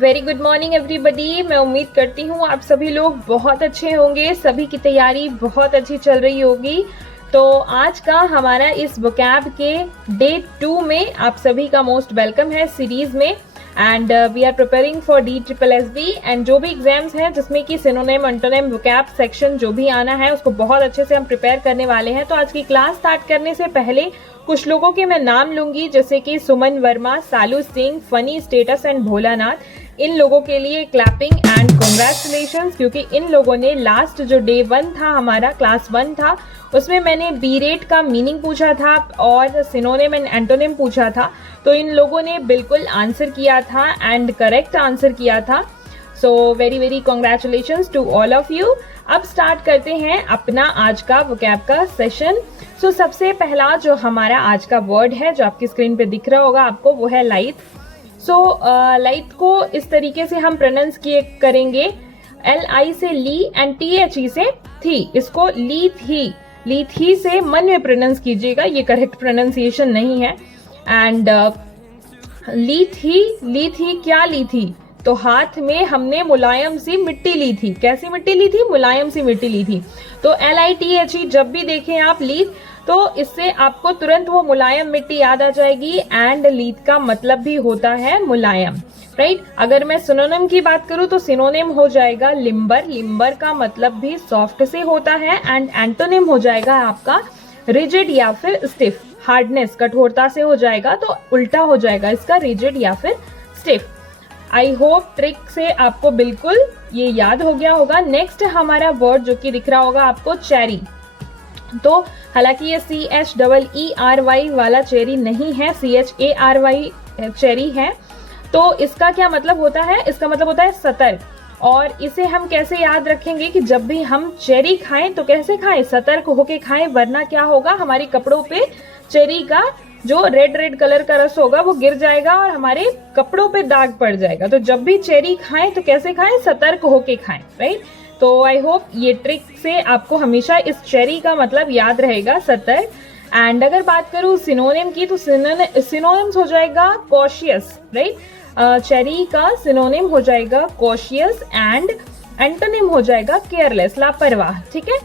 Very good morning everybody. मैं उम्मीद करती हूँ आप सभी लोग बहुत अच्छे होंगे, सभी की तैयारी बहुत अच्छी चल रही होगी। तो आज का हमारा इस वोकैब के डे 2 में आप सभी का मोस्ट वेलकम है सीरीज में। And we are preparing for DSSB and जो भी एग्जाम्स हैं जिसमें कि सिनोनिम एंटोनिम वोकैब सेक्शन जो भी आना है उसको बहुत अच्छे से हम प्रिपेयर करने वाले हैं। तो आज की क्लास स्टार्ट करने से पहले कुछ लोगों के मैं नाम लूंगी, जैसे कि Suman Verma, Salu Singh, funny status and Bholanath. इन लोगों के लिए क्लैपिंग एंड कॉन्ग्रेचुलेशंस, क्योंकि इन लोगों ने लास्ट जो डे 1 था हमारा क्लास 1 था उसमें मैंने बी रेट का मीनिंग पूछा था और सिनोनिम एंड एंटोनिम पूछा था। तो इन लोगों ने बिल्कुल आंसर किया था एंड करेक्ट आंसर किया था। So very very congratulations to all of you. अब स्टार्ट करते हैं अपना आज का वोकैब का सेशन। सो सबसे पहला जो हमारा आज का वर्ड है जो आपकी स्क्रीन पे दिख रहा होगा आपको, वो है लाइट। सो लाइट को इस तरीके से हम प्रोनाउंस किए करेंगे, LI से ली एंड THE से थी। इसको ली थी से मन में प्रोनाउंस कीजिएगा, ये करेक्ट प्रोनाउंसिएशन नहीं है। एंड ली थी क्या ली थी? तो हाथ में हमने मुलायम सी मिट्टी ली थी। कैसी मिट्टी ली थी? मुलायम सी मिट्टी ली थी। तो LITHE जब भी देखें आप लीथ, तो इससे आपको तुरंत वो मुलायम मिट्टी याद आ जाएगी। एंड लीथ का मतलब भी होता है मुलायम, राइट। अगर मैं सिनोनिम की बात करूं तो सिनोनिम हो जाएगा लिम्बर। लिम्बर का मतलब भी सॉफ्ट से होता है। एंड एंटोनिम हो जाएगा आपका रिजिड या फिर स्टिफ। हार्डनेस कठोरता से हो जाएगा तो उल्टा हो जाएगा इसका, रिजिड या फिर स्टिफ। आई होप ट्रिक से आपको बिल्कुल ये याद हो गया होगा। नेक्स्ट हमारा वर्ड जो कि दिख रहा होगा आपको, चेरी। तो हालांकि ये CHEERY वाला चेरी नहीं है, CHARY चेरी है। तो इसका क्या मतलब होता है? इसका मतलब होता है सतर्क। और इसे हम कैसे याद रखेंगे कि जब भी हम चेरी खाएं तो कैसे खाएं? सतर्क होके खाएं, वरना क्या होगा, हमारे कपड़ों पे चेरी का जो रेड कलर का रस होगा वो गिर जाएगा और हमारे कपड़ों पे दाग पड़ जाएगा। तो जब भी चेरी खाएं तो कैसे खाएं? सतर्क होके खाएं, राइट। तो आई होप ये ट्रिक से आपको हमेशा इस चेरी का मतलब याद रहेगा, सतर्क। एंड अगर बात करूं सिनोनिम की तो सिनोनिम्स हो जाएगा कॉशियस, राइट। चेरी का सिनोनिम हो जाएगा कॉशियस एंड एंटोनिम हो जाएगा केयरलेस, लापरवाह, ठीक है।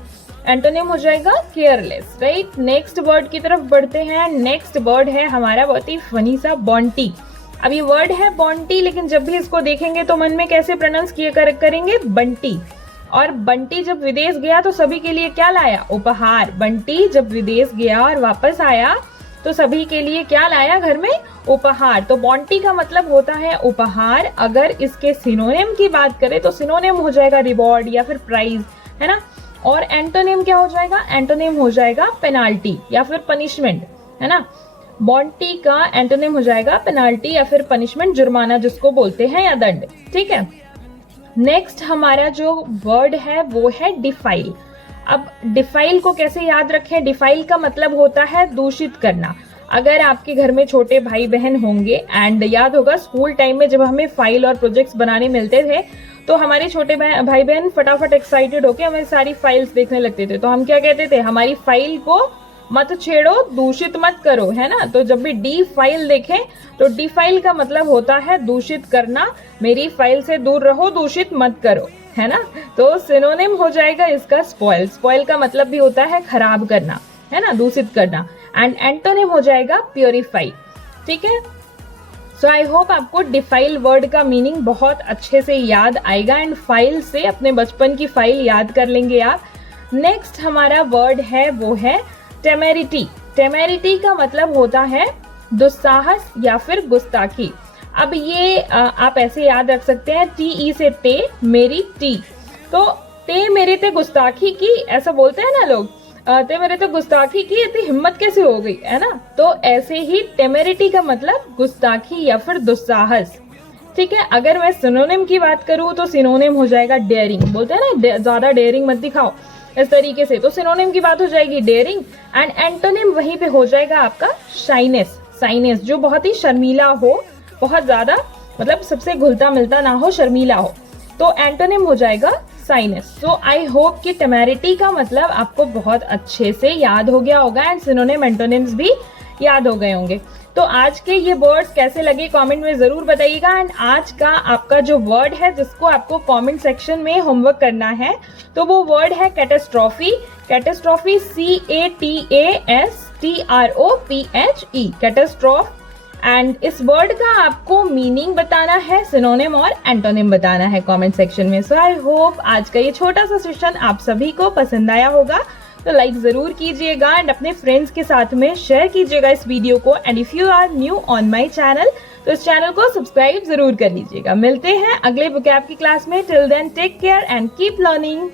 एंटोनिम हो जाएगा केयरलेस, राइट। नेक्स्ट वर्ड की तरफ बढ़ते हैं। नेक्स्ट वर्ड है हमारा बहुत ही फनी सा, बॉन्टी। अब ये वर्ड है बॉन्टी, लेकिन जब भी इसको देखेंगे तो मन में कैसे प्रोनाउंस किए करेंगे? बंटी। और बंटी जब विदेश गया तो सभी के लिए क्या लाया? उपहार। बंटी जब विदेश गया और वापस आया तो सभी के लिए क्या लाया? घर में उपहार। तो बॉन्टी का मतलब होता है उपहार। अगर इसके सिनोनिम की बात करें तो सिनोनिम हो जाएगा रिवॉर्ड या फिर प्राइज, है ना। और एंटोनिम क्या हो जाएगा? एंटोनिम हो जाएगा पेनाल्टी या फिर पनिशमेंट, है ना। बॉन्टी का एंटोनिम हो जाएगा पेनाल्टी या फिर पनिशमेंट, जुर्माना जिसको बोलते हैं, या दंड, ठीक है। नेक्स्ट हमारा जो वर्ड है वो है डिफाइल। अब डिफाइल को कैसे याद रखें? डिफाइल का मतलब होता है दूषित करना। अगर आपके घर में छोटे भाई बहन होंगे एंड याद होगा स्कूल टाइम में जब हमें फाइल और प्रोजेक्ट्स बनाने मिलते थे तो हमारे छोटे भाई बहन फटाफट एक्साइटेड होके हमें सारी फाइल्स देखने लगते थे। तो हम क्या कहते थे? हमारी फाइल को मत छेड़ो, दूषित मत करो, है ना। तो जब भी डी फाइल देखें तो डी फाइल का मतलब होता है दूषित करना। मेरी फाइल से दूर रहो, दूषित मत करो, है ना। तो सिनोनिम हो जाएगा इसका स्पॉइल। स्पॉइल का मतलब भी होता है खराब करना, है ना, दूषित करना। एंड एंटोनिम हो जाएगा प्योरीफाई, ठीक है। सो आई होप आपको डिफाइल वर्ड का मीनिंग बहुत अच्छे से याद आएगा एंड फाइल से अपने बचपन की फाइल याद कर लेंगे आप। नेक्स्ट हमारा वर्ड है वो है टेमेरिटी। टेमेरिटी का मतलब होता है दुस्साहस या फिर गुस्ताखी। अब ये आप ऐसे याद रख सकते हैं, TE से टे, मेरी टी। तो ते मेरे ते गुस्ताखी की, ऐसा बोलते हैं ना लोग, ते मेरे तो गुस्ताखी की, इतनी हिम्मत कैसे हो गई, है ना। तो ऐसे ही टेमेरिटी का मतलब गुस्ताखी या फिर दुस्साहस, ठीक है। अगर मैं सिनोनिम की बात करूं तो सिनोनिम हो जाएगा डेयरिंग। बोलते हैं ना ज्यादा डेयरिंग मत दिखाओ, इस तरीके से। तो सिनोनिम की बात हो जाएगी डेयरिंग एंड एंटोनिम वहीं पे हो जाएगा आपका शाइनेस। शाइनेस जो बहुत ही शर्मीला हो, बहुत ज्यादा मतलब सबसे घुलता मिलता ना हो, शर्मीला हो, तो एंटोनिम हो जाएगा साइनस। सो आई होप कि टेमेरिटी का मतलब आपको बहुत अच्छे से याद हो गया होगा एंड सिनोनिम एंटोनिम्स भी याद हो गए होंगे। तो आज के ये वर्ड्स कैसे लगे कमेंट में जरूर बताइएगा। एंड आज का आपका जो वर्ड है जिसको आपको कमेंट सेक्शन में होमवर्क करना है, तो वो वर्ड है catastrophe. Catastrophe CATASTROPHE, catastrophe. And इस वर्ड का आपको मीनिंग बताना है, सिनोनिम और एंटोनिम बताना है कमेंट सेक्शन में। सो आई होप आज का ये छोटा सा सेशन आप सभी को पसंद आया होगा, तो लाइक जरूर कीजिएगा एंड अपने फ्रेंड्स के साथ में शेयर कीजिएगा इस वीडियो को। And if you are new on my channel तो इस चैनल को सब्सक्राइब जरूर कर लीजिएगा। मिलते हैं अगले वोकैब की क्लास में। Till then take care and keep learning.